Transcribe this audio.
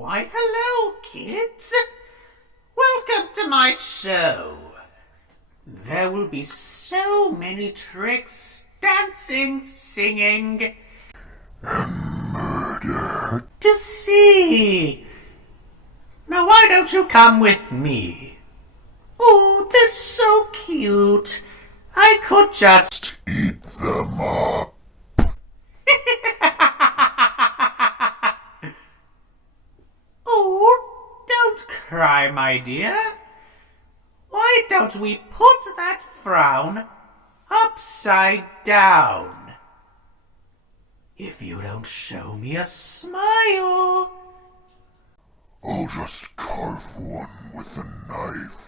Why, hello, kids. Welcome to my show. There will be so many tricks, dancing, singing, and murder to see. Now, why don't you come with me? Oh, they're so cute. I could just eat them up. Oh, don't cry, my dear. Why don't we put that frown upside down? If you don't show me a smile, I'll just carve one with a knife.